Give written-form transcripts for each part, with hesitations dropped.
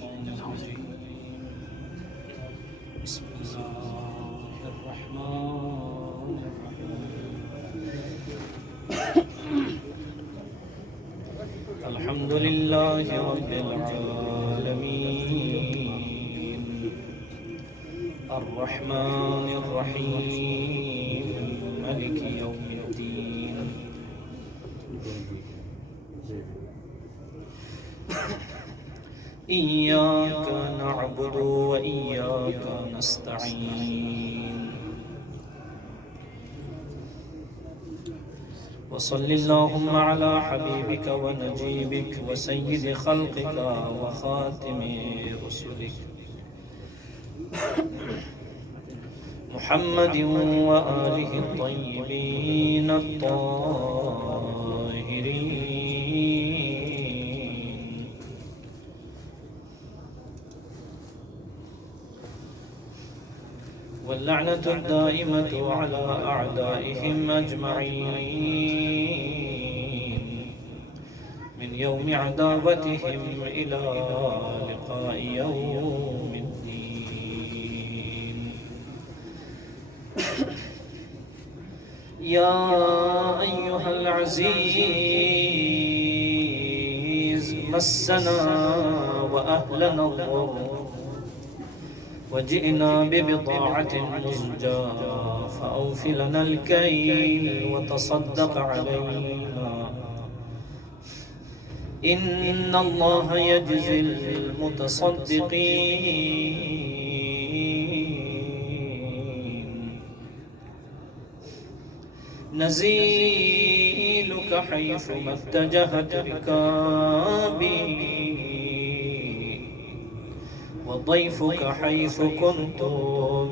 الشيطان الرجيم بسم الله الرحمن الرحيم الحمد لله رب العالمين الرحمن الرحيم مالك يوم الدين إياك نعبد وإياك نستعين وصل اللهم على حبيبك ونجيبك وسيد خلقك وخاتم رسلك محمد وآله الطيبين الطاهرين واللعنة الدائمة على أعدائهم أجمعين من يوم عداوتهم إلى لقاء يوم الدين يا أيها العزيز مسنا وأهلنا الضر وجئنا ببضاعة مزجاة فأوف لنا الكيل وتصدق علينا إن الله يجزي المتصدقين نزيلك حيثما اتجهت ركابي وضيفك حيث كنت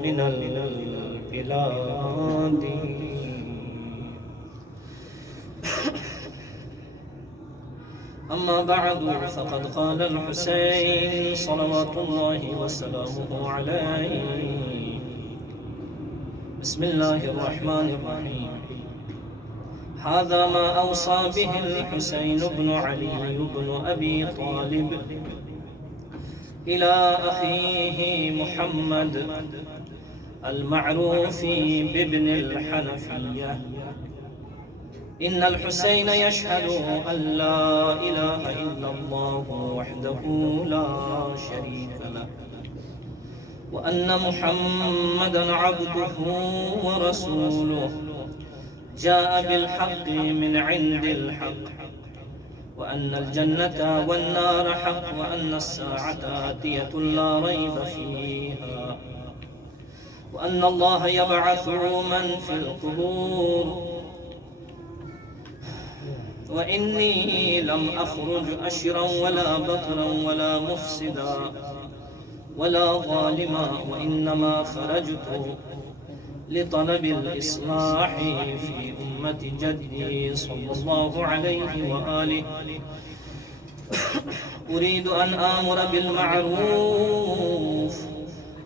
من البلاد أما بعد فقد قال الحسين صلوات الله وسلامه عليه بسم الله الرحمن الرحيم هذا ما أوصى به الحسين بن علي بن أبي طالب إلى أخيه محمد المعروف بابن الحنفية إن الحسين يشهد أن لا إله إلا الله وحده لا شريك له وأن محمدا عبده ورسوله جاء بالحق من عند الحق وأن الجنة والنار حق وأن الساعة آتية لا ريب فيها وأن الله يبعث من في القبور وإني لم أخرج أشرا ولا بطرا ولا مفسدا ولا ظالما وإنما خرجت لطلب الإصلاح في أمة جدي صلى الله عليه وآله أريد أن آمر بالمعروف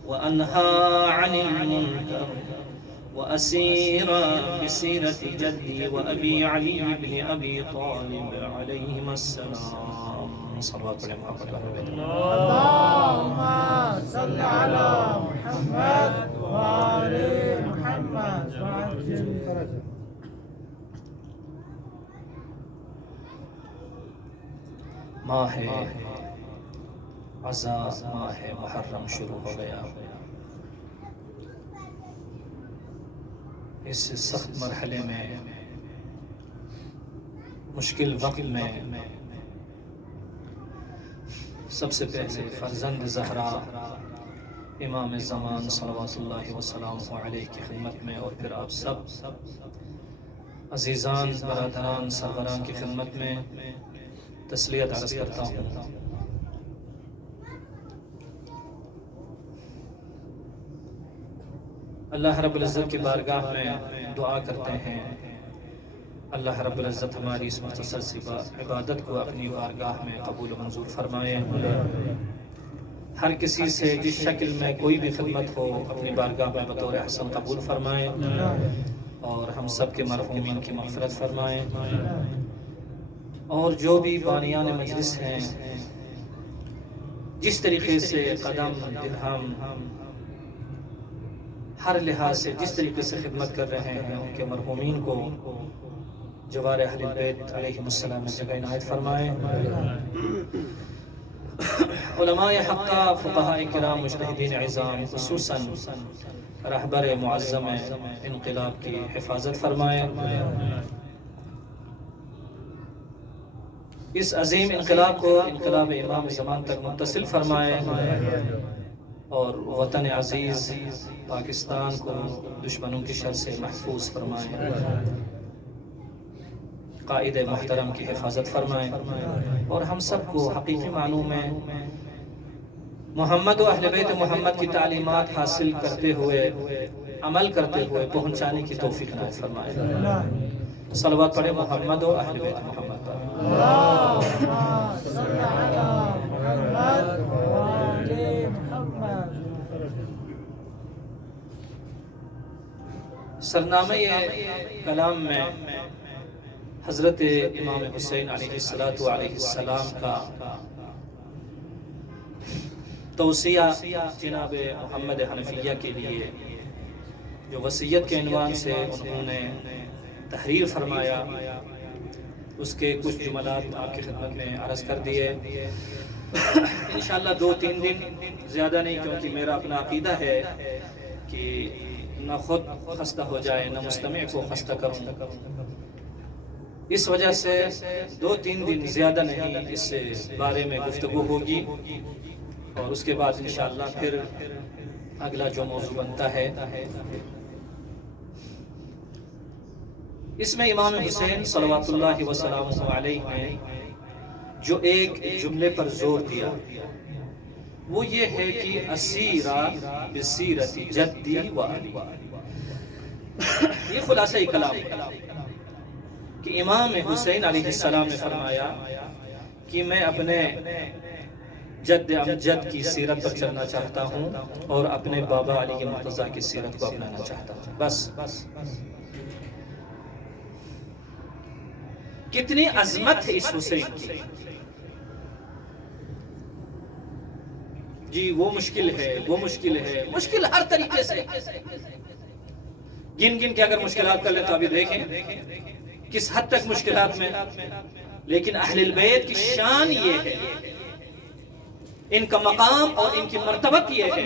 وأنهى عن المنكر وأسير بسيرة جدي وأبي علي بن أبي طالب عليهما السلام صلوات الله اللهم صل على محمد وآل محمد وعجل فرجه. ماہ عزا ماہ محرم شروع ہو گیا. اس سخت مرحلے میں مشکل وقت میں سب سے پہلے فرزند زہرا امام زمان صلوات اللہ وسلامہ علیہ کی خدمت میں اور پھر آپ سب عزیزان برادران سروران کی خدمت میں تسلیت عرض کرتا ہوں. اللہ رب العزت کی بارگاہ میں دعا کرتے ہیں اللہ رب العزت ہماری اس مختصر سی عبادت کو اپنی بارگاہ میں قبول و منظور فرمائے. ہر کسی سے جس شکل میں کوئی بھی خدمت ہو اپنی بارگاہ میں بطور حسن قبول فرمائے اور ہم سب کے مرحومین کی مغفرت فرمائے. اور جو بھی بانیان مجلس ہیں جس طریقے سے قدم درہم ہر لحاظ سے جس طریقے سے خدمت کر رہے ہیں، ان کے مرحومین کو جوار اہل بیت علیہم السلام میں جگہ عنایت فرمائے۔ علماء حقہ، فقہاء کرام، مجتہدین عظام، خصوصاً رہبر معظم انقلاب کی حفاظت فرمائے۔ اس عظیم انقلاب کو انقلاب امام زمان تک متصل فرمائے اور وطن عزیز پاکستان کو دشمنوں کی شر سے محفوظ فرمائے، قائد محترم کی حفاظت فرمائے، اور ہم سب کو حقیقی معنوں میں محمد و اہل بیت محمد کی تعلیمات حاصل کرتے ہوئے، عمل کرتے ہوئے پہنچانے کی توفیق عنایت فرمائے۔ صلوات پڑھیں محمد و اہل بیت محمد پر۔ اللهم صل على محمد وآل محمد۔ سرنامہ کلام میں حضرت امام حسین علیہ السلام کا توصیہ جناب محمد حنفیہ کے لیے جو وصیت کے عنوان سے انہوں نے تحریر فرمایا، اس کے کچھ جملات آپ کی خدمت میں عرض کر دیے۔ انشاءاللہ 2-3 دن زیادہ نہیں، کیونکہ میرا اپنا عقیدہ ہے کہ نہ خود خستہ ہو جائے نہ مستمع کو خستہ کروں، اس وجہ سے 2-3 دن زیادہ نہیں اس بارے میں گفتگو ہوگی، اور اس کے بعد انشاءاللہ پھر اگلا جو موضوع بنتا ہے اس میں امام حسین صلوات اللہ وسلامہ علیہ نے جو ایک جملے پر زور دیا وہ یہ ہے کہ اسیرا بسیرت جدی و علی۔ یہ خلاصہ کلام ہے کہ امام حسین علیہ السلام نے فرمایا کہ میں اپنے جد امجد کی سیرت پر چلنا چاہتا ہوں اور اپنے بابا علی مرتضیٰ کی سیرت کو اپنانا چاہتا ہوں، بس۔ کتنی عظمت ہے اس حسین کی، جی وہ مشکل ہے، وہ مشکل ہے، مشکل ہر طریقے سے گن کے اگر مشکلات کر لیں تو ابھی دیکھیں کس حد تک مشکلات میں، لیکن اہل البیت کی شان یہ ہے، ان کا مقام اور ان کی مرتبت یہ ہے،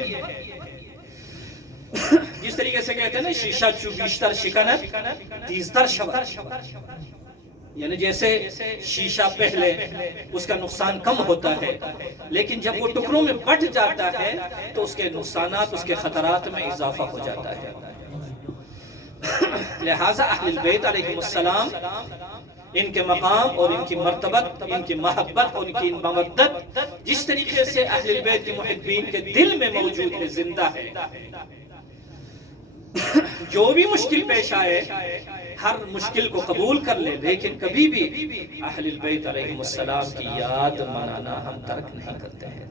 جس طریقے سے کہتے ہیں نا شیشہ چو بیشتر شکنت تیزتر شود، یعنی جیسے شیشہ پہلے اس کا نقصان کم ہوتا ہے، لیکن جب وہ ٹکڑوں میں بٹ جاتا ہے تو اس کے نقصانات، اس کے خطرات میں اضافہ ہو جاتا ہے۔ لہٰذا اہل البیت علیہ السلام، ان کے مقام اور ان کی مرتبت، ان کی محبت اور ان کی مودت جس طریقے سے اہل البیت کے محبین کے دل میں موجود ہے، زندہ ہے، جو بھی مشکل پیش آئے ہر مشکل کو قبول کر لے، لیکن کبھی بھی اہل البیت علیہ السلام کی یاد منانا ہم ترک نہیں کرتے ہیں۔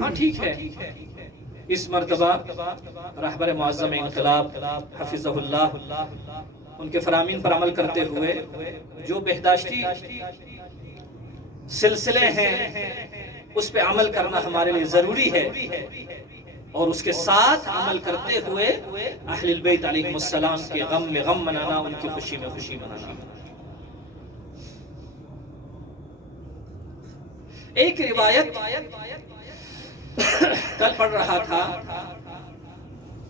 ہاں ٹھیک ہے، اس مرتبہ رہبر معظم انقلاب حفظہ اللہ ان کے فرامین پر عمل کرتے ہوئے جو بہداشتی سلسلے ہیں اس پہ عمل کرنا ہمارے لیے ضروری ہے، اور اس کے ساتھ عمل کرتے ہوئے اہل البیت علیہ السلام کے غم میں غم منانا، ان کی خوشی میں خوشی منانا۔ ایک روایت کل پڑھ رہا تھا،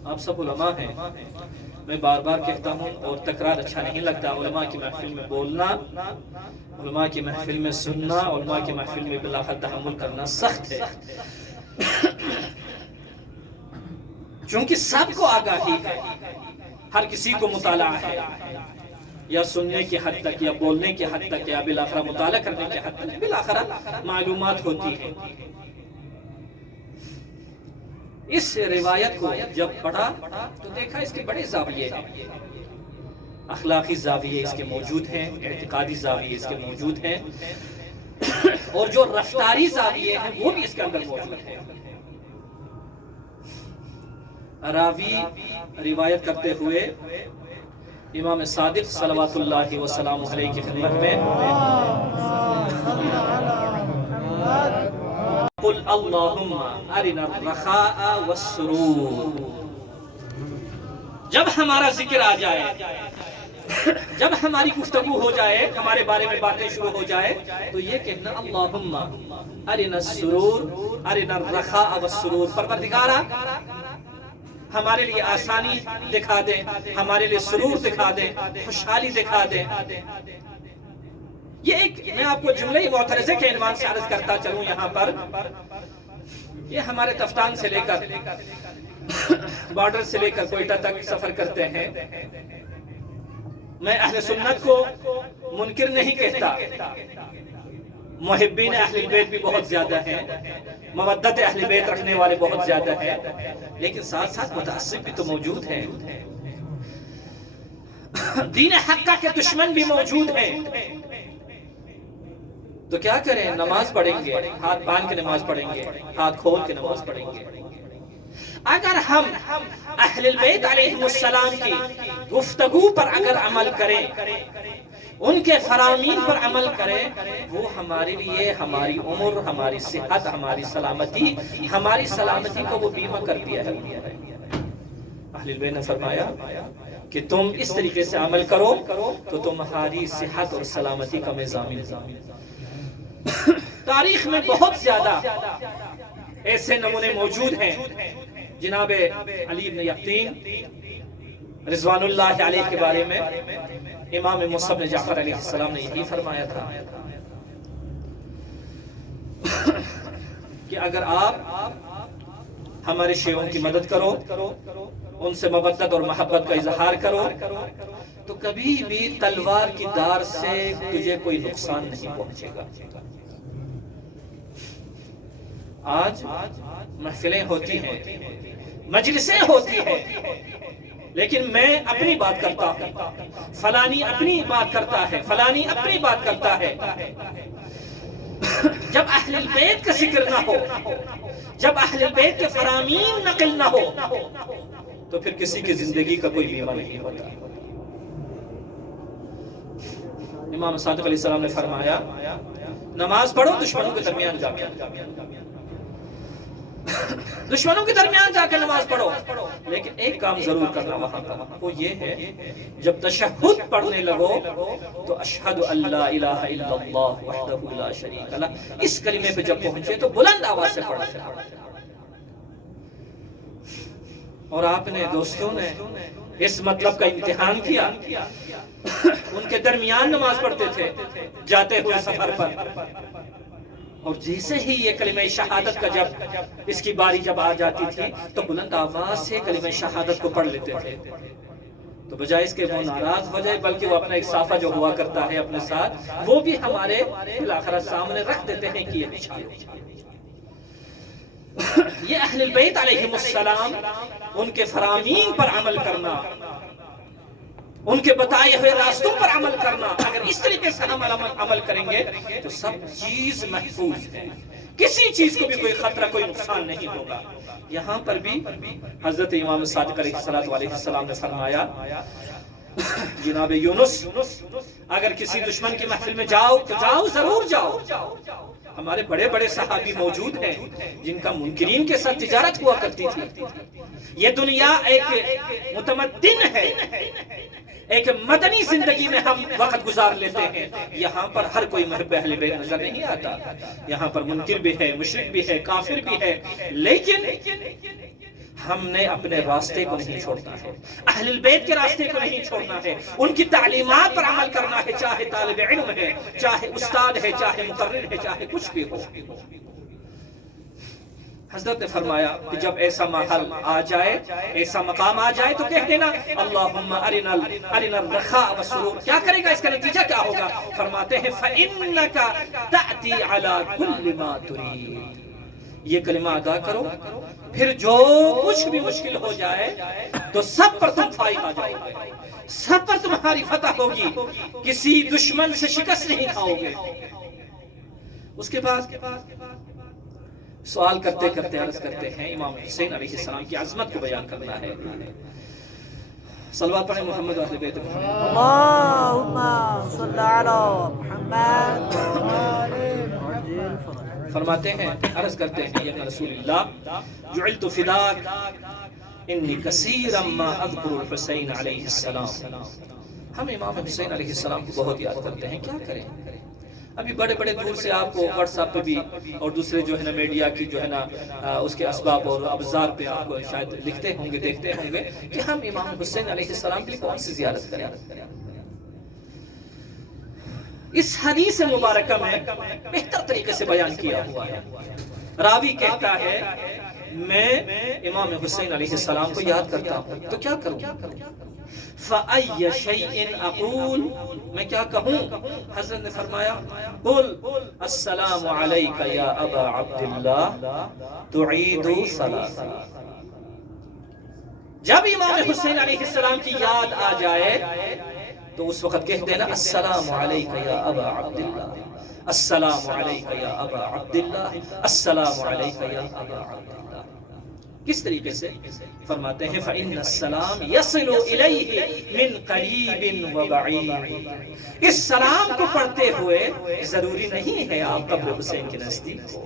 آپ سب علماء ہیں، میں بار بار کہتا ہوں اور تکرار اچھا نہیں لگتا، علماء کی محفل میں بولنا، علماء کی محفل میں سننا، علماء کی محفل میں بلاخر تحمل کرنا سخت ہے، چونکہ سب کو آگاہی ہے، ہر کسی کو مطالعہ ہے، یا سننے کی حد تک یا بولنے کی حد تک یا بالآخرہ مطالعہ کرنے کی حد تک بالآخرہ معلومات ہوتی ہیں۔ اس روایت کو جب پڑھا تو دیکھا اس کے بڑے زاویے ہیں، اخلاقی زاویے اس کے موجود ہیں، اعتقادی زاویے اس کے موجود ہیں، اور جو رفتاری زاویے ہیں وہ بھی اس کے اندر موجود ہیں۔ راوی روایت کرتے ہوئے امام صادق صلوات اللہ وسلامہ علیہ کی خدمت میں اللہم ارنا الرخاء والسرور۔ جب ہمارا ذکر آ جائے، جب ہماری گفتگو ہو جائے، ہمارے بارے میں باتیں شروع ہو جائے، تو یہ کہنا اللہم ارنا السرور ارنا الرخاء والسرور، پروردگارا ہمارے لیے آسانی دکھا دے، ہمارے لیے سرور دکھا دے، خوشحالی دکھا دے۔ یہ ایک میں آپ کو جملہ معترضہ کے عنوان سے عرض کرتا چلوں یہاں پر، یہ ہمارے تفتان سے لے کر بارڈر سے لے کر کوئٹہ تک سفر کرتے ہیں۔ میں اہل سنت کو منکر نہیں کہتا، محبین اہل بیت بھی بہت زیادہ ہیں، مودت اہل بیت رکھنے والے بہت زیادہ ہیں، لیکن ساتھ ساتھ متعصب بھی تو موجود ہیں، دین حقہ کے دشمن بھی موجود ہیں۔ تو کیا کریں؟ نماز پڑھیں گے، ہاتھ باندھ کے نماز پڑھیں گے، ہاتھ کھول کے نماز پڑھیں گے۔ اگر ہم اہل البیت علیہ السلام کی گفتگو پر اگر عمل کریں، ان کے فرامین پر عمل کریں، وہ ہمارے لیے ہماری عمر، ہماری صحت، ہماری سلامتی کو وہ بیمہ کر دیا ہے۔ اہل البیت نے فرمایا کہ تم اس طریقے سے عمل کرو تو تمہاری صحت اور سلامتی کا میں ضامن ہوں۔ تاریخ میں بہت زیادہ ایسے نمونے موجود ہیں۔ جناب علی بن یقین رضوان اللہ علیہ کے بارے میں امام مصعب بن جعفر علیہ السلام نے یہی فرمایا تھا کہ اگر آپ ہمارے شیعوں کی مدد کرو، ان سے مودت اور محبت کا اظہار کرو، تو کبھی بھی تلوار کی دار سے تجھے کوئی نقصان نہیں پہنچے گا۔ آج محفلیں ہوتی ہیں، مجلسیں ہوتی ہیں، لیکن میں اپنی بات کرتا ہوں، فلانی اپنی بات کرتا ہے، فلانی اپنی بات کرتا ہے۔ جب اہل البیت کا ذکر نہ ہو، جب اہل البیت کے فرامین نقل نہ ہو، تو پھر کسی کی زندگی کا کوئی بیمہ نہیں ہوتا۔ امام صادق علیہ السلام نے فرمایا نماز پڑھو دشمنوں کے درمیان جا کے، دشمنوں کے درمیان جا کے نماز پڑھو، لیکن ایک کام ضرور کرنا وہاں پر، وہ یہ ہے جب تشہد پڑھنے لگو تو اشہد ان لا الہ الا اللہ وحدہ لا شریک لہ، اس کلمے پہ جب پہنچے تو بلند آواز سے پڑھتے۔ اور آپ نے دوستوں نے اس مطلب کا امتحان کیا، ان کے درمیان نماز پڑھتے تھے جاتے ہوئے سفر پر، اور جیسے ہی یہ کلمہ شہادت کا جب اس کی باری جب آ جاتی تھی تو بلند آواز سے کلمہ شہادت کو پڑھ لیتے تھے، تو بجائے اس کے وہ ناراض ہو جائے بلکہ وہ اپنا ایک صافہ جو ہوا کرتا ہے اپنے ساتھ وہ بھی ہمارے بالآخرہ سامنے رکھ دیتے ہیں کہ یہ نشان۔ یہ اہل البیت علیہ السلام، ان کے فرامین پر عمل کرنا، ان کے بتائے ہوئے راستوں پر عمل کرنا، اگر اس طریقے سے ہم عمل کریں گے تو سب چیز محفوظ ہے، کسی چیز کو بھی کوئی خطرہ، کوئی نقصان نہیں ہوگا۔ یہاں پر بھی حضرت امام صادق علیہ السلام نے فرمایا جناب یونس اگر کسی دشمن کی محفل میں جاؤ تو جاؤ، ضرور جاؤ۔ ہمارے بڑے بڑے صحابی موجود ہیں جن کا منکرین کے ساتھ تجارت ہوا کرتی تھی۔ یہ دنیا ایک متمدن ہے، ایک مدنی زندگی میں ہم وقت گزار لیتے ہیں، یہاں پر ہر کوئی محب اہل بیت نظر نہیں آتا، یہاں پر منکر بھی ہے، مشرک بھی ہے، کافر بھی ہے، لیکن ہم نے اپنے راستے کو نہیں چھوڑنا ہے، اہل البیت کے راستے کو نہیں چھوڑنا ہے، ان کی تعلیمات پر عمل کرنا ہے، چاہے طالب علم ہے، چاہے استاد ہے، چاہے مقرر ہے، چاہے کچھ بھی ہو۔ حضرت نے فرمایا کہ جب ایسا محل آ جائے، ایسا مقام آ جائے تو کہہ دینا اللہم ارنا الرخاء والسرور۔ کیا کرے گا؟ اس کا نتیجہ کیا ہوگا؟ فرماتے ہیں فَإِنَّكَ تَأْتِي عَلَى كُلِّ مَا تُرِيدُ۔ یہ کلمہ ادا کرو، پھر جو کچھ بھی مشکل ہو جائے تو سب پر تم فائق آ جاؤ گے، سب پر تمہاری فتح ہوگی، کسی دشمن سے شکست نہیں کھاؤ گے۔ اس کے بعد سوال کرتے کرتے عرض کرتے ہیں امام حسین علیہ السلام کی عظمت کو بیان کرنا ہے۔ صلوات پڑھیں محمد و اہل بیت محمد۔ اللہم صلی علی محمد۔ فرماتے ہیں، عرض کرتے ہیں یا رسول اللہ جعلت فداک انی کثیرا ما اذکر الحسین علیہ السلام، ہم امام حسین علیہ السلام کو بہت یاد کرتے ہیں، کیا کریں؟ ابھی بڑے بڑے دور سے آپ کو واٹس ایپ پہ بھی اور دوسرے جو ہے نا میڈیا کی جو ہے نا اس کے اسباب اور ابزار پہ آپ کو شاید لکھتے ہوں گے، دیکھتے ہوں گے کہ ہم امام حسین علیہ السلام کے لیے کون سی زیارت کریں۔ اس حدیث مبارکہ میں بہتر طریقے سے بیان کیا ہوا ہے۔ راوی کہتا ہے میں امام حسین علیہ السلام کو یاد کرتا ہوں تو کیا کروں؟ فَأَيَّ شَيْءٍ أَقُولُ، میں کیا کہوں؟ حضرت نے فرمایا قُلْ السلام علیکہ یا ابا عبداللہ تعید صلاۃ، جب امام حسین علیہ السلام کی یاد آ جائے تو اس وقت کہہ دینا السلام علیکہ یا ابا عبداللہ، السلام علیکہ یا ابا عبداللہ، السلام علیکہ یا ابا عبداللہ۔ کس طریقے سے؟ فرماتے ہیں فَإِنَّ السَّلَامِ يَصِلُ إِلَيْهِ مِنْ قَرِيبٍ وَبَعِيدٍ، اس سلام کو پڑھتے ہوئے ضروری نہیں ہے آپ قبر حسین کے نزدیک ہو،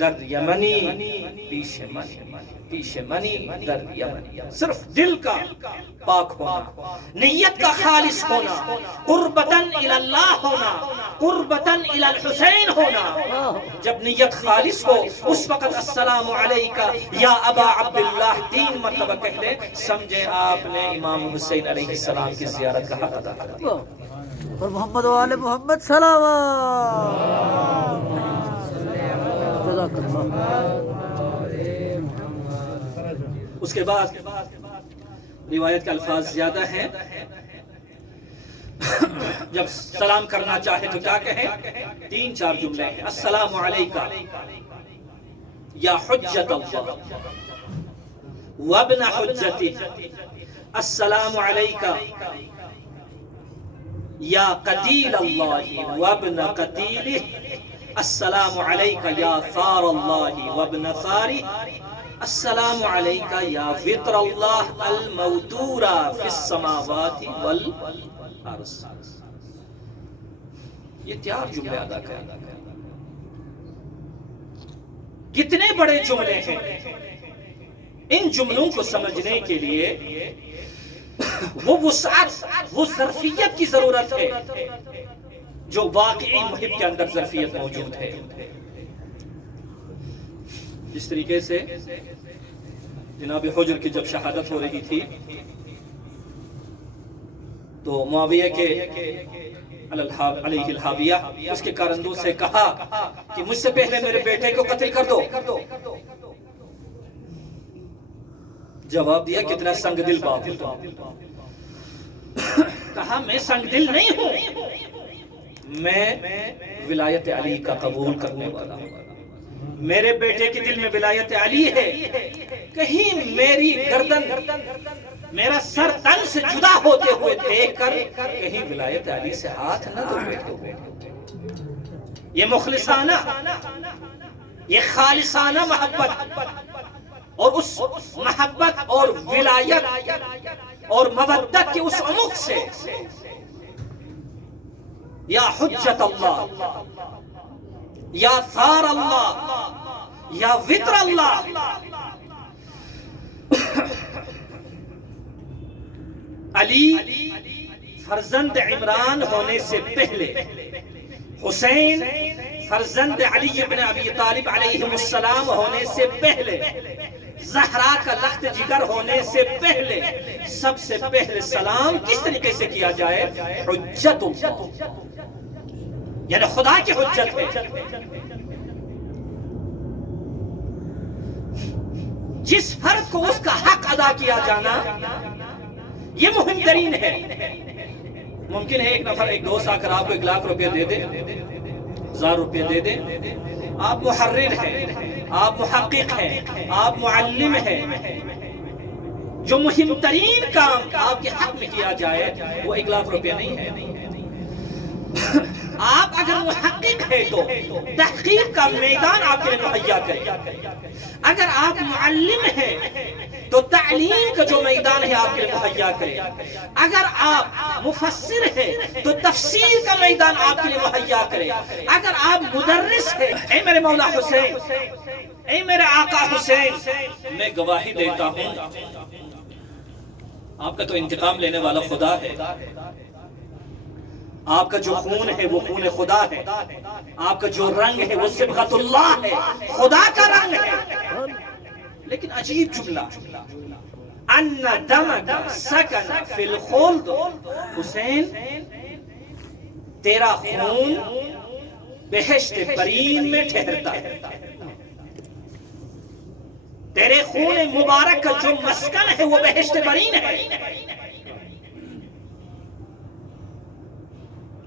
در یمنی پیش منی، پیش منی در یمنی، صرف دل کا پاک ہونا، نیت کا خالص ہونا، قربتاً اللہ ہونا، قربتاً الحسین ہونا۔ جب نیت خالص ہو اس وقت السلام علیکہ یا ابا عبداللہ 3 مرتبہ کہہ دیں، سمجھے آپ نے امام حسین علیہ السلام کی زیارت کا حق ادا کر دیا۔ اور محمد و آل محمد صلوات۔ اس کے بعد روایت کے الفاظ زیادہ ہیں، جب سلام کرنا چاہے تو کیا کہیں؟ 3-4 جملے ہیں، السلام علیکہ یا حجت اللہ وابن حجتہ، السلام علیکہ یا قتیل اللہ وابن قتیلہ، السلام علیکہ یا ثار اللہ وابن ثارہ، السلام علیکہ یا وطر اللہ الموتور فی السماوات والارض۔ یہ 4 جملے ادا کریں۔ کتنے بڑے جملے ہیں، ان جملوں کو سمجھنے کے لیے وہ وسعت، وہ ظرفیت کی ضرورت ہے جو واقعی محب کے اندر ظرفیت موجود ہے۔ جس طریقے سے جناب حجر کی جب شہادت ہو رہی تھی تو معاویہ کے علیہ الحاویہ اس کے کارندوں سے کہا کہ مجھ سے پہلے میرے بیٹے کو قتل کر دو۔ جواب دیا کتنا سنگ دل باپ ہو، کہا میں سنگ دل نہیں ہوں، میں ولایت علی کا قبول کرنے والا ہوں، میرے بیٹے کے دل میں ولایت علی ہے، کہیں میری گردن، میرا سر تن سے جدا ہوتے ہوئے دیکھ کر کہیں ولایت علی سے ہاتھ نہ دھو بیٹھے ہوئے۔ یہ مخلصانہ، یہ خالصانہ محبت، اور اس محبت اور ولایت اور مودت کے اس عمق سے یا حجت اللہ یا ثار اللہ یا وطر اللہ، علی فرزند عمران ہونے سے پہلے، حسین فرزند علی ابن ابی طالب علیہ السلام ہونے سے پہلے، زہرا کا لخت جگر ہونے سے پہلے، سب سے پہلے سلام کس طریقے سے کیا جائے؟ حجت اللہ، یعنی خدا کی حجت ہے، جس فرد کو اس کا حق ادا کیا جانا یہ مہم ترین ہے۔ ممکن ہے ایک نفر، ایک دوست آ کر آپ کو 1 لاکھ روپے دے دے، 1000 روپے دے دے، آپ محرر ہیں، آپ محقق ہیں، آپ معلم ہیں، جو مہم ترین کام آپ کے حق میں کیا جائے وہ 1 لاکھ روپے نہیں ہے۔ آپ اگر محقق ہے تو تحقیق کا میدان آپ کے لیے مہیا کرے، اگر آپ معلم ہیں تو تعلیم کا جو میدان ہے آپ کے لیے مہیا کرے، اگر آپ مفسر ہیں تو تفسیر کا میدان آپ کے لیے مہیا کرے، اگر آپ مدرس ہیں، اے میرے مولا حسین، اے میرے آقا حسین، میں گواہی دیتا ہوں آپ کا تو انتقام لینے والا خدا ہے، آپ کا جو خون ہے وہ خون خدا ہے، آپ کا جو رنگ ہے وہ صبغت اللہ ہے، خدا کا رنگ ہے۔ لیکن عجیب جملہ، ان دمک سکن فی الخلد، حسین تیرا خون بہشت برین میں ٹھہرتا ہے، تیرے خون مبارک کا جو مسکن ہے وہ بہشت برین ہے۔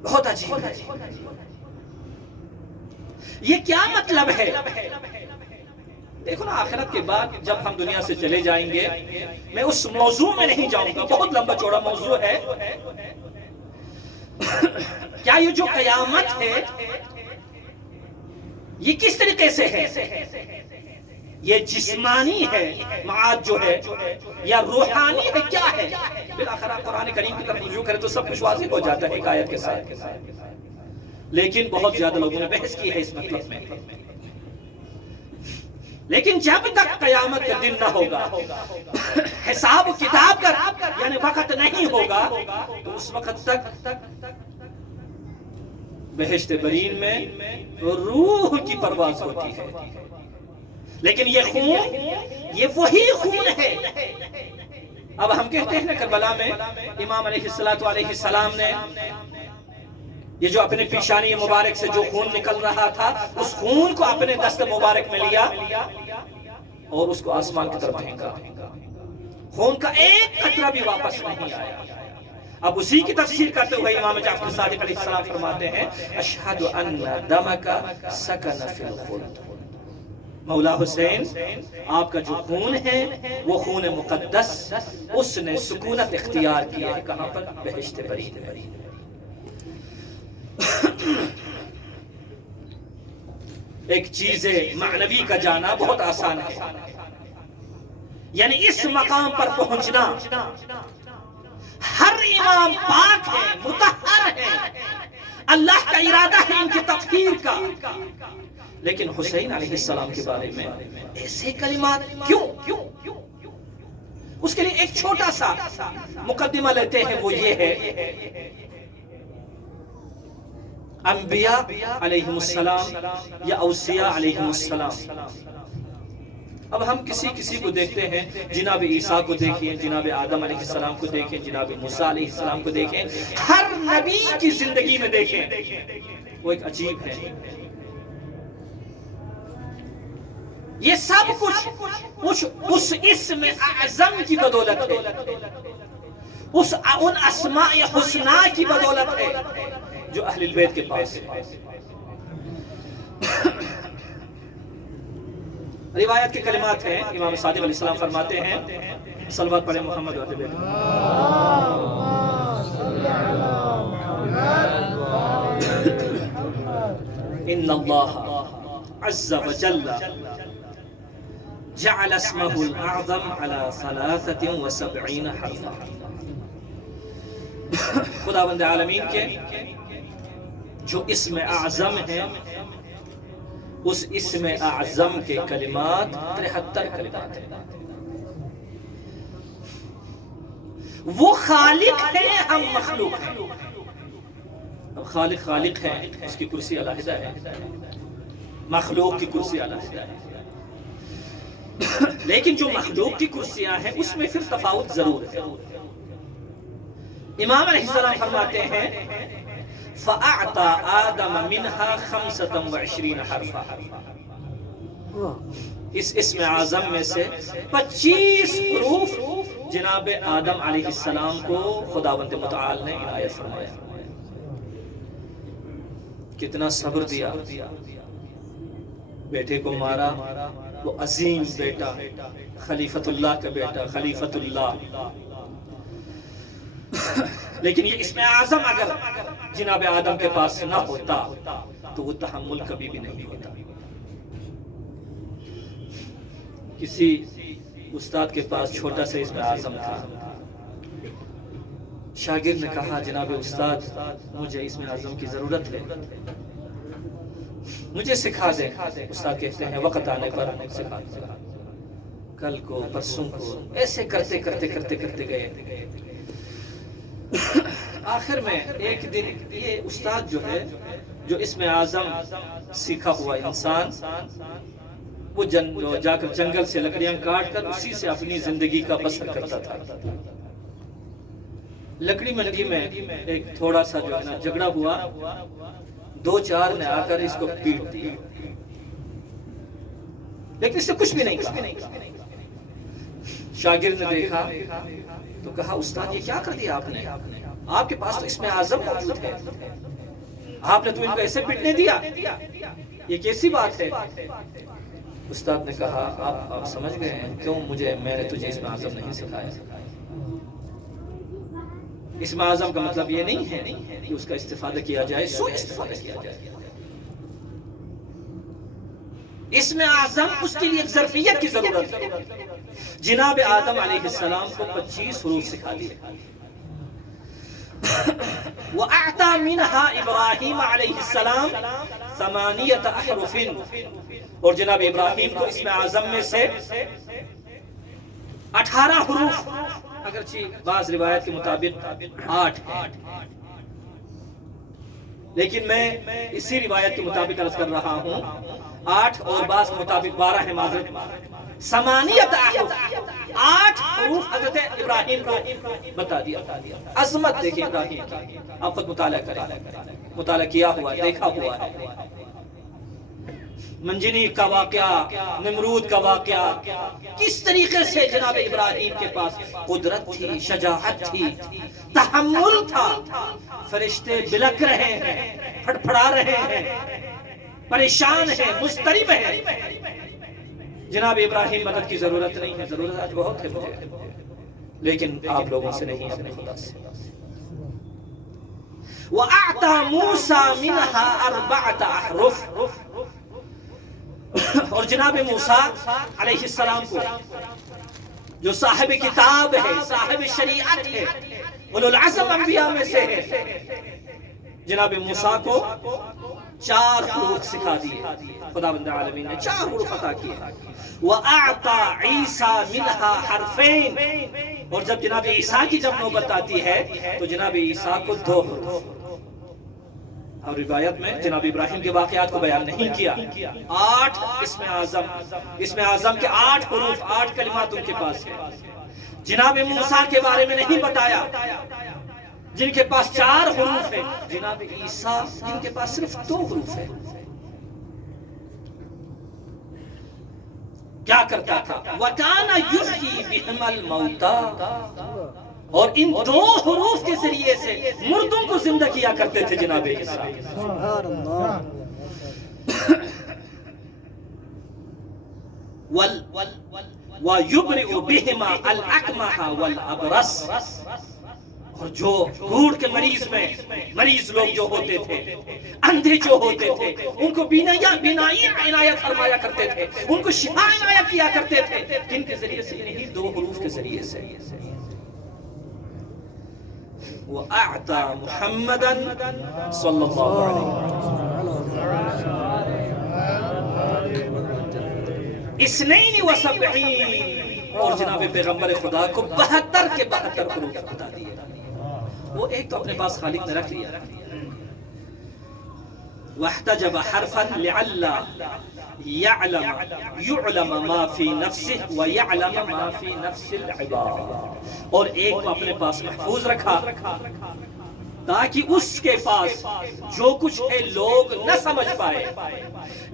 بہت عجیب ہے، یہ کیا مطلب ہے؟ دیکھو نا، آخرت کے بعد جب ہم دنیا سے چلے جائیں گے، میں اس موضوع میں نہیں جاؤں گا، بہت لمبا چوڑا موضوع ہے۔ کیا یہ جو قیامت ہے یہ کس طریقے سے ہے؟ یہ جسمانی ہے معاد جو ہے یا روحانی ہے، کیا ہے؟ بالآخر آپ قرآن کریم کی طرف رجوع کریں تو سب کچھ واضح ہو جاتا ہے ایک آیت کے ساتھ، لیکن بہت زیادہ لوگوں نے بحث کی ہے اس مطلب میں۔ لیکن جب تک قیامت کا دن نہ ہوگا، حساب و کتاب کا یعنی وقت نہیں ہوگا، تو اس وقت تک بہشت برین میں روح کی پرواز ہوتی ہے۔ لیکن یہ خون، یہ وہی خون ہے۔ اب ہم کہتے ہیں نا کربلا میں امام علیہ السلام نے یہ جو اپنے پیشانی مبارک سے جو خون نکل رہا تھا، اس خون کو اپنے دست مبارک میں لیا اور اس کو آسمان کی طرف پھینکا، خون کا ایک قطرہ بھی واپس نہیں آیا۔ اب اسی کی تفسیر کرتے ہوئے امام جعفر صادق علیہ السلام فرماتے ہیں اشہد ان دمک سکن فی الخلد، مولا حسین آپ کا جو خون ہے وہ خون مقدس، اس نے سکونت اختیار کی ہے، کہاں پر؟ بہشت برین میں۔ ایک چیز معنوی کا جانا بہت آسان ہے، یعنی اس مقام پر پہنچنا، ہر امام پاک ہے، مطہر ہے، اللہ کا ارادہ ہے ان کی تطہیر کا، لیکن حسین علیہ السلام کے بارے میں ایسے کلمات کیوں؟ اس کے لیے ایک چھوٹا سا مقدمہ لیتے ہیں، وہ یہ ہے انبیاء علیہم السلام یا اوصیاء علیہم السلام۔ اب ہم کسی کو دیکھتے ہیں، جناب عیسیٰ کو دیکھیں، جناب آدم علیہ السلام کو دیکھیں، جناب موسیٰ علیہ السلام کو دیکھیں، ہر نبی کی زندگی میں دیکھیں، وہ ایک عجیب ہے۔ یہ سب کچھ اس اسم اعظم کی بدولت ہے، ان اسماء حسنہ کی بدولت ہے جو اہل البیت کے پاس ہے۔ روایت کے کلمات ہیں، امام صادق علیہ السلام فرماتے ہیں، صلوات پڑھیں محمد و آل ان اللہ عز وجل جعل اسمه الاعظم على 73 حرفا۔ خداوند عالمین کے جو اسم اعظم ہے، اس اسم اعظم کے کلمات 73 کلمات ہیں۔ وہ خالق ہے، ہم مخلوق ہیں۔ اب خالق ہے، اس کی کرسی علیحدہ ہے، مخلوق کی کرسی علیحدہ ہے، لیکن جو مخلوق کی کرسیاں ہیں اس میں پھر تفاوت ضرور ہے۔ امام علیہ السلام فرماتے ہیں فَأَعْطَى آدَمَ مِنْهَا 25 حرفا، اس اسم اعظم میں سے 25 حروف جناب آدم علیہ السلام کو خداوند متعال نے عنایت فرمایا۔ کتنا صبر دیا، بیٹے کو مارا، وہ عظیم بیٹا، خلیفۃ اللہ کا بیٹا، خلیفۃ اللہ، لیکن یہ اسم اعظم اگر جناب آدم کے پاس نہ ہوتا تو وہ تحمل کبھی بھی نہیں ہوتا. کسی استاد کے پاس چھوٹا سا اسم اعظم تھا. شاگرد نے کہا جناب استاد مجھے اسم اعظم کی ضرورت ہے، مجھے سکھا دیں. استاد کہتے ہیں وقت آنے پر سکھا دیں. کل کو پرسوں کو ایسے کرتے کرتے کرتے کرتے گئے. آخر میں ایک دن یہ استاد جو ہے، جو اسم اعظم سیکھا ہوا انسان، وہ جا کر جنگل سے لکڑیاں کاٹ کر اسی سے اپنی زندگی کا بسر کرتا تھا. لکڑی منڈی میں ایک تھوڑا سا جو ہے نا جھگڑا ہوا، 2-4 نے آ کر اس کو پیٹ دیا، لیکن اس سے کچھ بھی نہیں کہا. شاگرد نے دیکھا تو کہا استاد یہ کیا کر دیا آپ نے؟ آپ کے پاس تو اسم اعظم موجود ہے، آپ نے تو ان کو ایسے پٹنے دیا، یہ کیسی بات ہے؟ استاد نے کہا آپ سمجھ گئے ہیں کیوں میں نے تجھے اسم اعظم نہیں سکھایا. اسم اعظم کا مطلب یہ نہیں ہے کہ اس کا استفادہ کیا جائے، سو استفادہ کیا جائے. اسم اعظم اس کے لیے ایک ظرفیت کی ضرورت ہے. جناب آدم علیہ السلام کو 25 حروف سکھا دیے. وَأَعْتَى مِنْهَا إِبْرَاهِيمَ علیہ السلام 8 أحرف، اور جناب ابراہیم کو اسم اعظم میں سے 18 حروف، اگرچہ بعض روایت کے مطابق 8 ہیں، لیکن میں اسی روایت کے مطابق عرض کر رہا ہوں 8 اور بعض کے مطابق 12 ہے. معذرت 8 حروف حضرت ابراہیم کو بتا دیا. عظمت دیکھیں ابراہیم کی، آپ خود مطالعہ کریں، مطالعہ کیا ہوا ہے، دیکھا ہوا ہے. منجنیق کا واقعہ، نمرود کا واقعہ، کس طریقے سے جناب ابراہیم کے پاس قدرت تھی، شجاعت تھی، تحمل تھا. فرشتے بلک رہے ہیں، پھڑپھڑا رہے ہیں، پریشان ہیں، مضطرب ہیں. جناب ابراہیم مدد کی ضرورت نہیں ہے، ضرورت آج بہت ہے مجھے، لیکن آپ لوگوں سے نہیں، اپنے خدا سے. وَأَعْتَى مُوسَى مِنْهَا 4 أحرف، اور جناب موسیٰ علیہ السلام کو جو صاحب کتاب ہے، صاحب شریعت ہے، اولو العزم انبیاء میں سے ہے، جناب موسیٰ کو 4 حروف سکھا دیے. خدا بند عالمین نے 4 حروف عطا کیے. وَأَعْتَى عِيسَى مِنْهَا حرفین، اور جب جناب عیسیٰ کی جب نوبت آتی ہے تو جناب عیسیٰ کو 2 حروف. اور روایت میں جناب ابراہیم کے واقعات کو بیان نہیں کیا. 8 اسم اعظم کے 8 حروف، 8 کلمات ان کے پاس ہیں. جناب موسیٰ کے بارے میں نہیں بتایا، جن کے پاس 4 حروف ہیں. جناب عیسیٰ جن کے پاس صرف 2 حروف ہیں. کیا کرتا تھا؟ وَكَانَ يُحْيِي بِهِمَا الْمَوْتَى، اور ان 2 حروف کے ذریعے سے مردوں کو زندہ کیا کرتے تھے جناب عیسیٰ. سبحان اللہ. وَيُبْرِئُ بِهِمَا الْأَكْمَحَ وَالْأَبْرَصَ، اور جو گھوڑ کے مریض لوگ جو ہوتے تھے، اندھے جو ہوتے تھے، ان کو بینائی عنایت فرمایا کرتے تھے، ان کو شفا عنایت کیا کرتے تھے. کن کے ذریعے سے؟ انہی 2 حروف کے ذریعے سے. وَأَعْتَى مُحَمَّدًا صلی اللہ علیہ وسلم 72، اور جناب پیغمبر خدا کو 72 کے 72 حروف بتا دیے. وہ ایک تو اپنے پاس خالق نے رکھ لیا. واحتجب حرفا لعل يعلم ما في نفسه ويعلم ما في نفس العباد، اور ایک کو اپنے پاس محفوظ رکھا تاکہ اس کے پاس جو کچھ ہے لوگ نہ سمجھ پائے،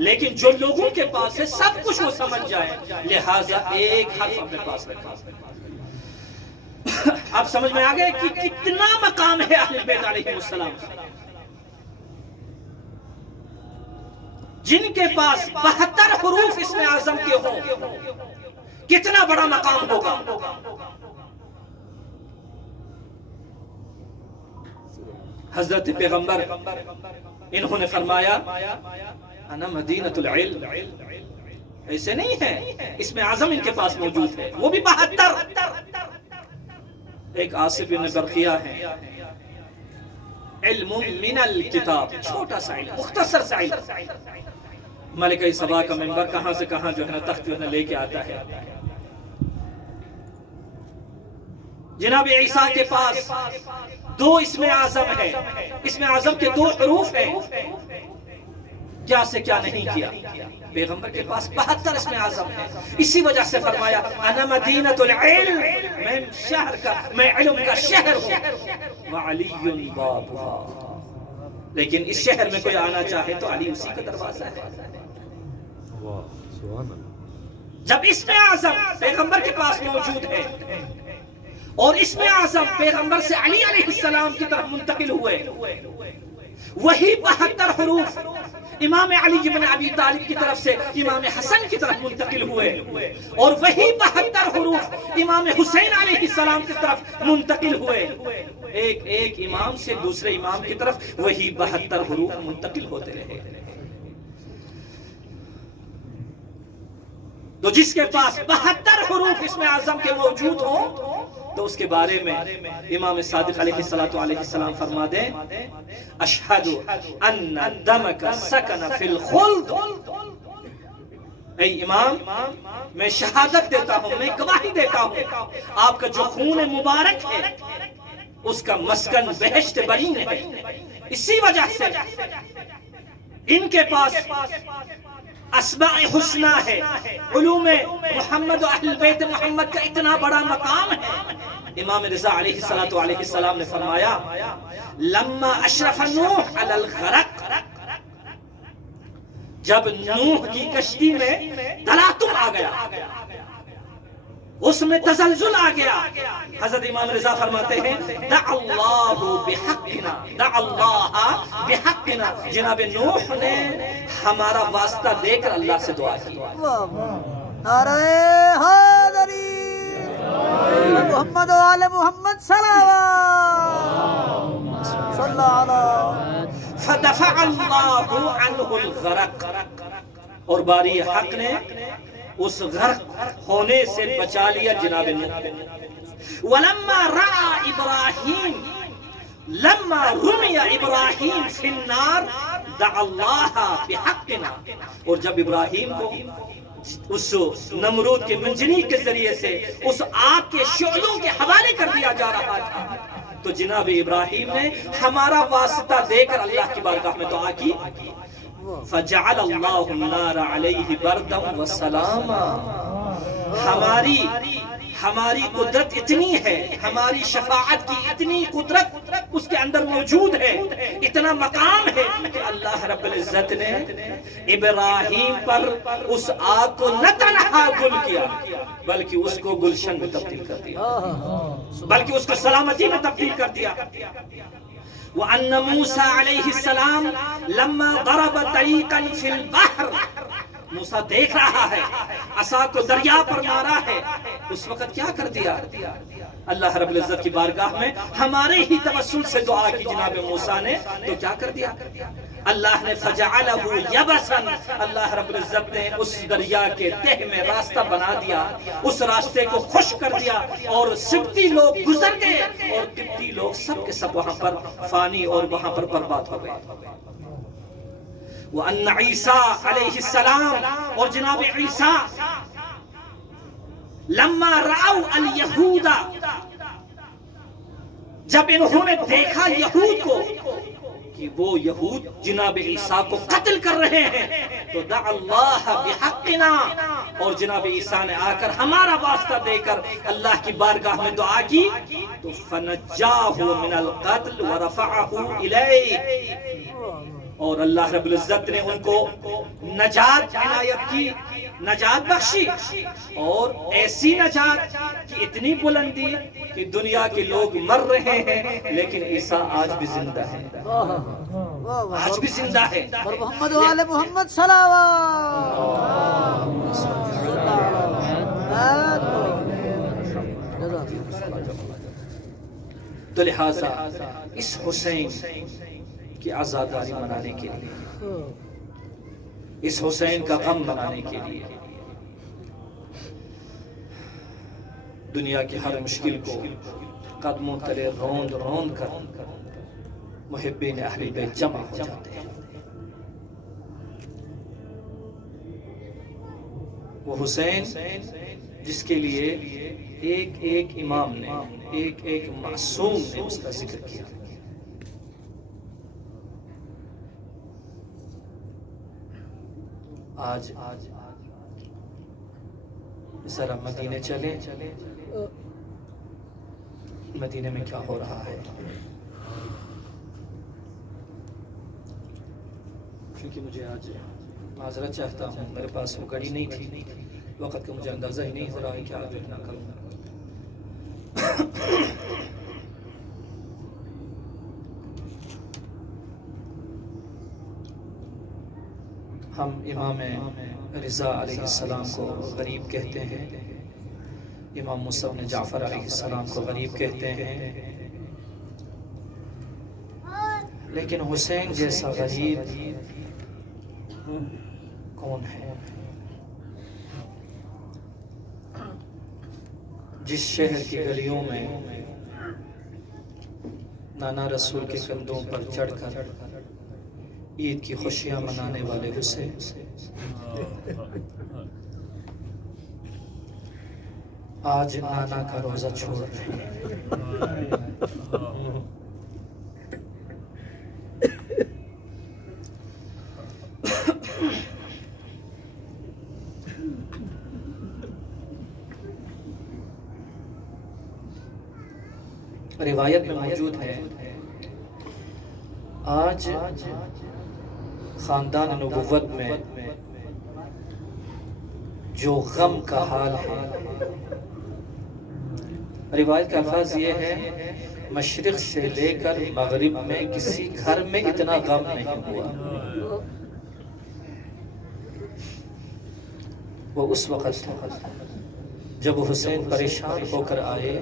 لیکن جو لوگوں کے پاس ہے سب کچھ وہ سمجھ جائے. لہٰذا ایک حرف اپنے پاس رکھا. آپ سمجھ میں آگئے کہ کتنا مقام ہے اہل بیت علیہ السلام کا، جن کے پاس 72 حروف اسم اعظم کے ہوں، کتنا بڑا مقام ہوگا. حضرت پیغمبر انہوں نے فرمایا انا مدینۃ العلم، ایسے نہیں ہے، اس میں اعظم ان کے پاس موجود ہے، وہ بھی 72۔ ایک آصف بن برقیہ ہے، علم من الکتاب، چھوٹا سا علم، مختصر سا علم، ملکہ سبا کا منبر کہاں سے کہاں جو ہے نا تخت جو ہے نا لے کے آتا ہے۔ جناب عیسیٰ کے پاس 2 اسم اعظم ہے، اسم اعظم کے 2 حروف ہیں، کیا سے کیا نہیں کیا۔ پیغمبر کے پاس 72 اسم اعظم ہے، اسی وجہ سے فرمایا انا مدینۃ العلم، میں شہر کا، میں علم کا شہر ہوں، وعلی بابها، لیکن اس شہر میں کوئی آنا چاہے تو علی اسی کا دروازہ ہے۔ جب اسم اعظم پیغمبر کے پاس موجود ہے اور اسم اعظم پیغمبر سے علی علیہ السلام کی طرف منتقل ہوئے، وہی 72 حروف امام علی بن ابی طالب کی طرف سے امام حسن کی طرف منتقل ہوئے، اور وہی 72 حروف امام حسین علیہ السلام کی طرف منتقل ہوئے، ایک امام سے دوسرے امام کی طرف وہی 72 حروف منتقل ہوتے رہے۔ تو جس کے پاس 72 حروف اسم اعظم کے موجود ہوں تو اس کے بارے میں امام صادق علیہ السلام فرما دیں اشہد ان دمک سکن فی الخلد، اے امام میں شہادت دیتا ہوں، میں گواہی دیتا ہوں آپ کا جو خون مبارک ہے اس کا مسکن بہشت برین ہے۔ اسی وجہ سے ان کے پاس اسماء حسنہ ہے، علوم محمد و اہل بیت محمد کا اتنا بڑا مقام ہے۔ امام رضا علیہ السلام نے فرمایا لما اشرف نوح علی الغرق، جب نوح کی کشتی میں تلاطم آ گیا، اس میں تزلزل آ گیا، حضرت امام رضا فرماتے ہیں دع اللہ بحقنا، دع اللہ بحقنا، جناب نوح نے ہمارا واسطہ دے کر اللہ سے دعا کی۔ نعرہ حیدری محمد و آل محمد صلوات صلی اللہ فدفع اللہ عنہ الغرق، اور باری حق نے اس غرق ہونے سے بچا لیا جناب نوح۔ ولما رأى ابراہیم، لما رمی ابراہیم فی النار دعا اللہ بحقنا، اور جب ابراہیم کو اس نمرود کے منجنیق کے ذریعے سے اس آگ کے شعلوں کے حوالے کر دیا جا رہا تھا تو جناب ابراہیم نے ہمارا واسطہ دے کر اللہ کی بارگاہ میں دعا کی، فجعل اللہ النار علیہ بردا وسلاما، ہماری قدرت اتنی ہے، ہماری شفاعت کی اتنی قدرت اس کے اندر موجود ہے، اتنا مقام ہے کہ اللہ رب العزت نے ابراہیم پر اس آگ کو نہ تنہا گل کیا بلکہ اس کو گلشن میں تبدیل کر دیا، بلکہ اس کو سلامتی میں تبدیل کر دیا۔ وَأَنَّ مُوسَى علیہ السلام لما ضرب طریقا فی البحر، موسیٰ دیکھ رہا ہے عصا کو دریا پر مارا ہے، اس وقت کیا کر دیا؟ اللہ رب العزت کی بارگاہ میں ہمارے ہی توسل سے دعا کی جناب موسیٰ نے، تو کیا کر دیا؟ اللہ نے فجعلہ یبسا، اللہ رب العزت نے اس دریا کے تہ میں راستہ بنا دیا، اس راستے کو خشک کر دیا، اور سبتی لوگ گزر گئے اور قبطی لوگ سب کے سب وہاں پر فانی اور وہاں پر برباد ہو گئے۔ وَأَنَّ عیسیٰ علیہ السلام، اور جناب عیسیٰ لما رأوا الیہود، جب انہوں نے دیکھا یہود کو کہ وہ یہود جناب عیسیٰ کو قتل کر رہے ہیں، تو دعا اللہ بحقنا، اور جناب عیسیٰ نے آ کر ہمارا واسطہ دے کر اللہ کی بارگاہ میں دعا کی، تو فنجاہ من القتل ورفعہ الیہ، اور اللہ رب العزت نے ان کو نجات عنایت کی، نجات بخشی، اور ایسی نجات کی اتنی بلندی کہ دنیا کے لوگ مر رہے ہیں لیکن عیسیٰ آج بھی زندہ ہے، آج بھی زندہ ہے۔ اور محمد و آل محمد صلوات۔ تو لہٰذا اس حسین کی عزاداری منانے کے لیے، اس حسین کا غم منانے کے لیے، دنیا کی ہر مشکل کو قدموں تلے روند روند کر محبین اہل بیت جمع ہو جاتے ہیں۔ وہ حسین جس کے لیے ایک ایک امام نے، ایک ایک معصوم نے اس کا ذکر کیا۔ آج ذرا مدینے چلیں، مدینے میں کیا ہو رہا ہے، کیونکہ مجھے آج معذرت چاہتا ہوں، میرے پاس وہ گھڑی نہیں تھی، وقت کا مجھے اندازہ ہی نہیں ہو رہا ہے کہ آج اتنا کروں۔ ہم امام رضا علیہ السلام کو غریب کہتے ہیں، امام موسیٰ بن جعفر علیہ السلام کو غریب کہتے ہیں، لیکن حسین جیسا غریب کون ہے؟ جس شہر کی گلیوں میں نانا رسول کے کندھوں پر چڑھ کر عید کی خوشیاں منانے والے حسین، آج نانا کا روزہ چھوڑ رہے ہیں۔ روایت میں موجود ہے، آج خاندان نبوت میں جو غم کا حال ہے، روایت کا الفاظ یہ ہے، مشرق سے لے کر مغرب میں کسی گھر میں اتنا غم نہیں ہوا۔ وہ اس وقت تھا جب حسین پریشان ہو کر آئے،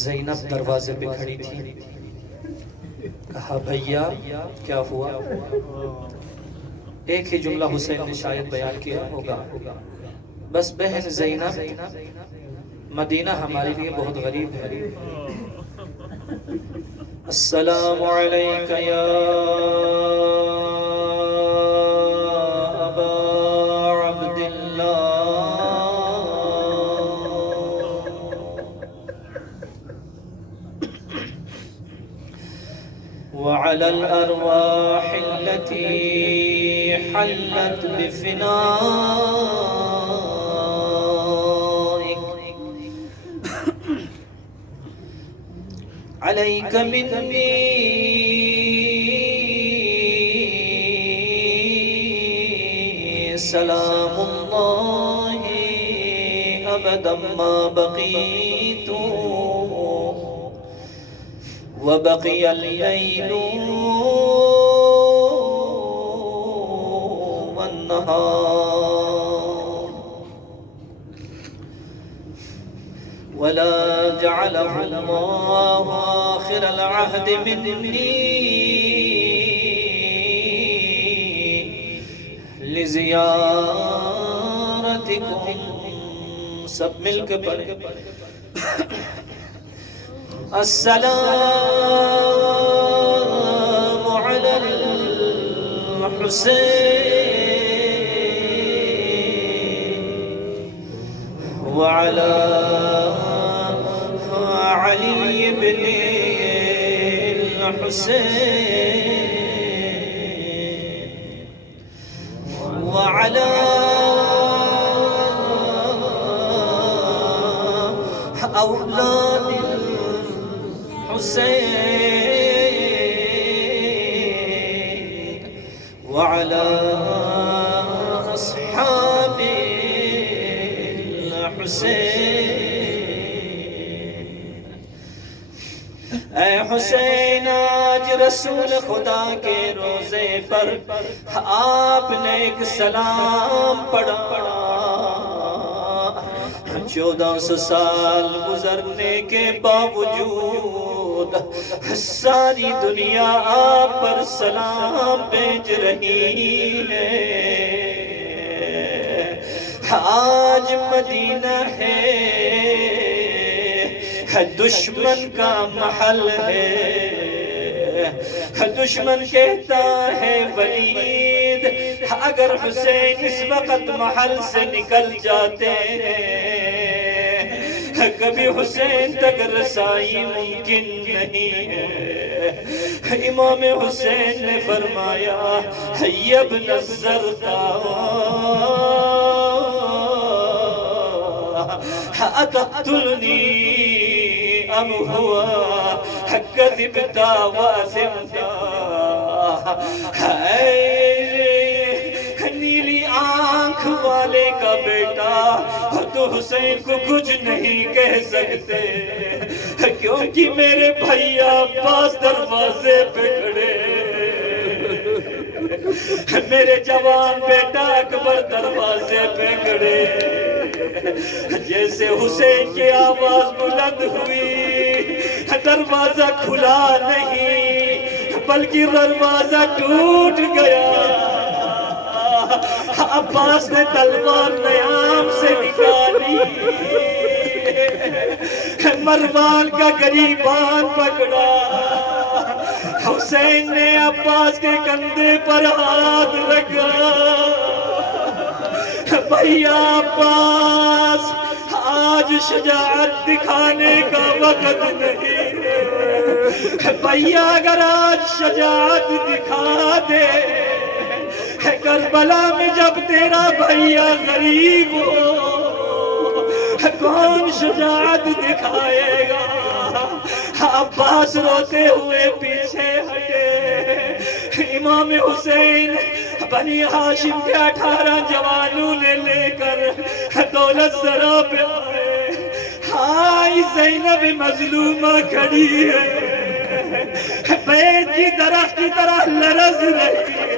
زینب دروازے پہ کھڑی تھی، کہا بھیا کیا ہوا؟ ایک ہی جملہ حسین نے شاید بیان کیا ہوگا، بس بہن زینب، مدینہ ہمارے لیے بہت غریب ہے، السلام علیکہ یا ابا عبداللہ، وعلى الأرواح التي حلت بفنائك، عليك مني سلام الله أبدا ما بقيت، وبقي الليل والنهار، ولا جعله الله آخر العهد مني لزيارتكم، سب مل کے پڑھیں، السلام على الحسين وعلى علي بن الحسين وعلى أولاد الحسين وعلى أصحاب الحسين۔ اے حسین، آج رسول خدا کے روزے پر آپ نے ایک سلام پڑھا، 1400 سال گزرنے کے باوجود موجود ساری دنیا آپ پر سلام بھیج رہی ہے۔ آج مدینہ ہے دشمن کا محل ہے، دشمن کہتا ہے ولید اگر حسین اس وقت محل سے نکل جاتے ہیں کبھی حسین تک رسائی ممکن نہیں ہے۔ امام حسین نے فرمایا یا ابن الزرقاء اتقتلنی ام ہوا کذبتا واثمتا۔ نیلی آنکھ والے کا بیٹا تو حسین کو کچھ نہیں کہہ سکتے کیونکہ میرے بھیا عباس دروازے پہ کھڑے، میرے جوان بیٹا اکبر دروازے پہ کھڑے۔ جیسے حسین کی آواز بلند ہوئی دروازہ کھلا نہیں بلکہ دروازہ ٹوٹ گیا۔ عباس نے تلوار نیام سے نکالی، مروان کا گریبان پکڑا، حسین نے عباس کے کندھے پر ہاتھ رکھا۔ بھیا عباس آج شجاعت دکھانے کا وقت نہیں ہے، بھیا اگر آج شجاعت دکھا دے کربلا میں جب تیرا بھیا غریب ہو کون شجاعت دکھائے گا؟ عباس روتے ہوئے پیچھے ہٹے۔ امام حسین بنی ہاشم کے 18 جوانوں نے لے کر دولت سرا پہ آئے۔ ہائی زینب مظلومہ کھڑی ہے، بیت کی درخت کی طرح لرز رہی ہے۔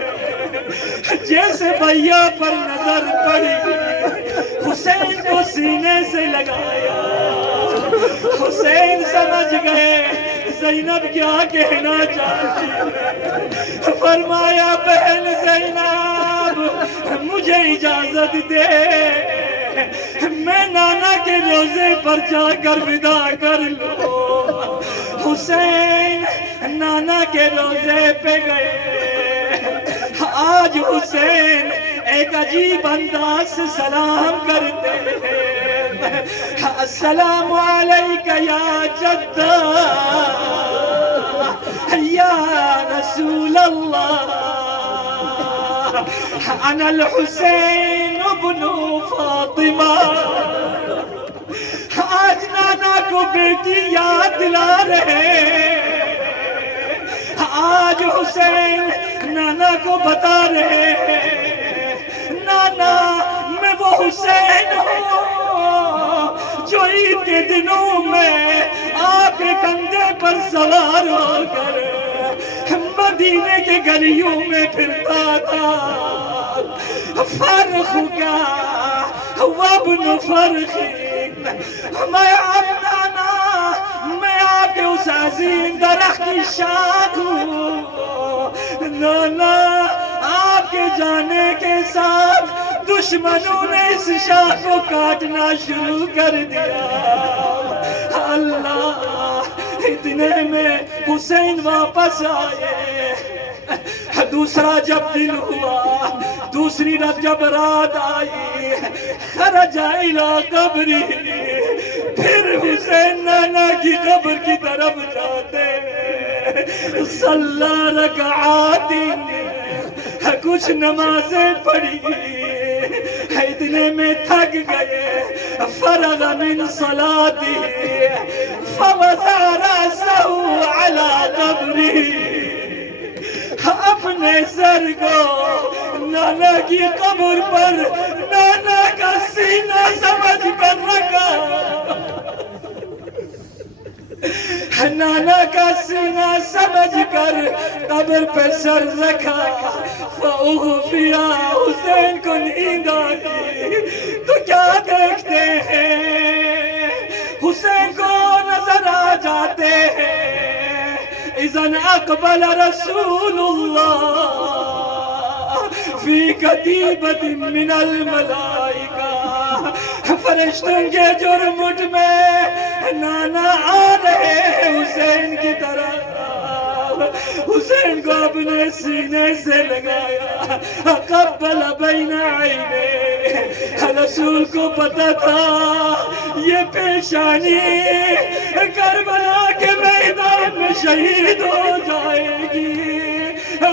جیسے بھیا پر نظر پڑی حسین کو سینے سے لگایا۔ حسین سمجھ گئے زینب کیا کہنا چاہتی ہے، فرمایا بہن زینب مجھے اجازت دے میں نانا کے روزے پر جا کر ودا کر لوں۔ حسین نانا کے روزے پہ گئے۔ آج حسین ایک عجیب انداز سے سلام کرتے ہیں، السلام علیکہ یا جدہ یا رسول اللہ، انا الحسین ابن فاطمہ۔ آج نانا کو بیٹی یاد دلا رہے ہیں، آج حسین نانا کو بتا رہے ہیں نانا میں وہ حسین ہوں جو عید کے دنوں میں آپ کے کندھے پر سوار ہو کر مدینے کے گلیوں میں پھرتا تھا۔ فرخ کا وابن فرخ میں اب نانا میں آپ کے اس عظیم درخت کی شاخ ہوں۔ نانا آپ کے جانے کے ساتھ دشمنوں نے اس شاخ کو کاٹنا شروع کر دیا۔ اللہ اتنے میں حسین واپس آئے۔ دوسرا جب دن ہوا، دوسری جب رات آئی، خرج الی قبری، پھر حسین نانا کی قبر کی طرف جاتے صلی رکعات، کچھ نمازیں پڑھی، اتنے میں تھک گئے۔ فرغ من صلاتی فوضع رأسه على قبره، اپنے سر کو نانا کی قبر پر نانا کا سینہ سمجھ کر رکھا، نانا کا سینہ سمجھ کر قبر پہ سر رکھا۔ فأغفیا، حسین کو نیند آئی تو کیا دیکھتے ہیں؟ حسین کو نظر آ جاتے ہیں إذن أقبل رسول الله في كتيبة من الملائكة فرشتوں کے جرمٹ میں نانا آ رہے حسین کی طرح حسین کو اپنے سینے سے لگایا قبل بین عینے رسول کو پتا تھا یہ پیشانی کربلا کے میدان میں شہید ہو جائے گی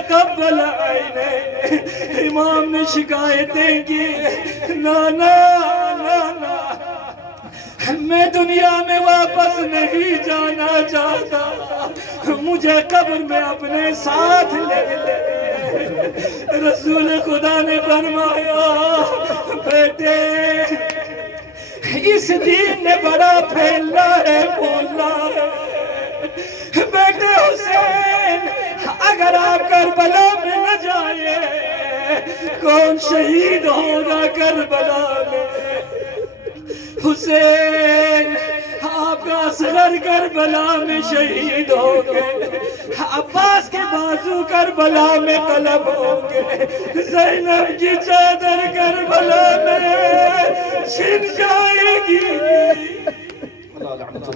قبل عینے امام نے شکایتیں کی نانا نانا میں دنیا میں واپس نہیں جانا چاہتا مجھے قبر میں اپنے ساتھ لے لے رسول خدا نے فرمایا بیٹے اس دین نے بڑا پھیلنا ہے بولنا ہے بیٹے حسین اگر آپ کربلا میں نہ جائے کون شہید ہوگا کربلا میں حسین آپ کا اصغر کربلا میں شہید ہو گئے عباس کے بازو کربلا میں طلب ہو گئے زینب کی چادر کربلا میں چھن